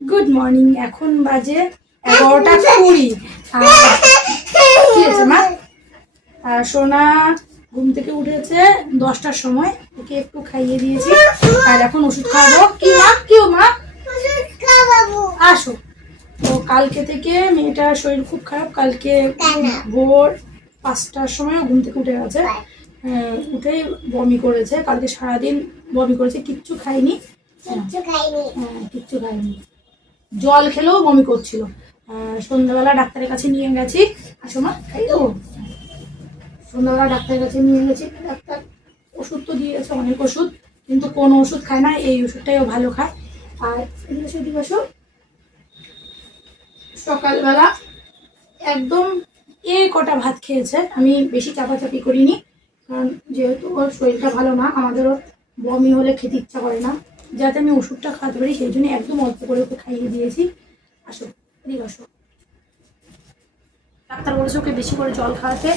Good morning এখন বাজে এগারোটা কুড়ি। আর কি মা? আর সোনা ঘুম থেকে উঠেছে দশটার সময় ওকে একটু খাইয়ে দিয়েছি। আর এখন ওষুধ খাওয়াবো কি মা? কি ও মা? আসো। তো কালকে থেকে মেয়েটার শরীর খুব খারাপ। কালকে ভোর পাঁচটার সময় ঘুম থেকে উঠে গেছে। হ্যাঁ, উঠেই বমি করেছে। কালকে সারাদিন বমি করেছে। কিচ্ছু খাইনি। কিচ্ছু খাইনি। হ্যাঁ কিচ্ছু খাইনি। জল খেলেও বমি করছিল। সন্ধ্যাবেলা ডাক্তারের কাছে নিয়ে গেছি। আসো মা, খাই দেবো সন্ধ্যাবেলা ডাক্তারের কাছে নিয়ে গেছি। ডাক্তার ওষুধ তো দিয়ে গেছে অনেক ওষুধ, কিন্তু কোনো ওষুধ খায় না, এই ওষুধটাই ও ভালো খায়। আর এদিকে এসো। সকালবেলা একদম এ কটা ভাত খেয়েছে, আমি বেশি চাপাচাপি করিনি, কারণ যেহেতু ওর শরীরটা ভালো না, আমাদেরও বমি হলে খেতে ইচ্ছা করে না। যাতে আমি ওষুধটা খাওয়াতে পারি, সেই জন্য একদম অল্প করে ওকে খাইয়ে দিয়েছি। আসো, এদিকে আসো। ডাক্তার বলেছে ওকে বেশি করে জল খাওয়াতে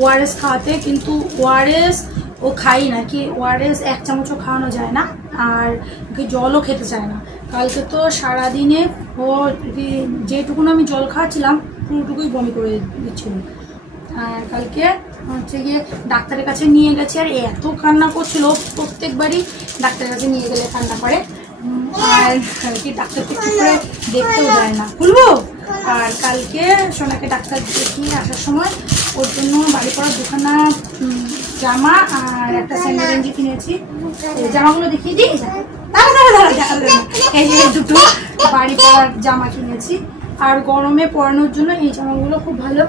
ওআরএস খাওয়াতে, কিন্তু ওআরএস ও খাই না, কি ওআরএস এক চামচও খাওয়ানো যায় না, আর ওকে জলও খেতে চায় না। কালকে তো সারাদিনে ও যেটুকুন আমি জল খাওয়াচ্ছিলাম, পুরোটুকুই বমি করে দিচ্ছিল। আর কালকে হচ্ছে গিয়ে ডাক্তারের কাছে নিয়ে গেছে, আর এত কান্না করছিল, প্রত্যেকবারই ডাক্তারের কাছে নিয়ে গেলে ঠান্ডা করে আর কি ডাক্তারকে ঠিক করে দেখতেও যায় না। খুলবো? আর কালকে সোনাকে ডাক্তার দেখিয়ে আসার সময় ওর জন্য বাড়ি পড়ার দুখানা জামা আর একটা স্যান্ডেল গেঞ্জি কিনেছি। জামাগুলো দেখিয়ে দিই। এই দুটো বাড়ি পড়ার জামা কিনেছি। আর গরমে পরানোর জন্য এই জামাগুলো খুব ভালো।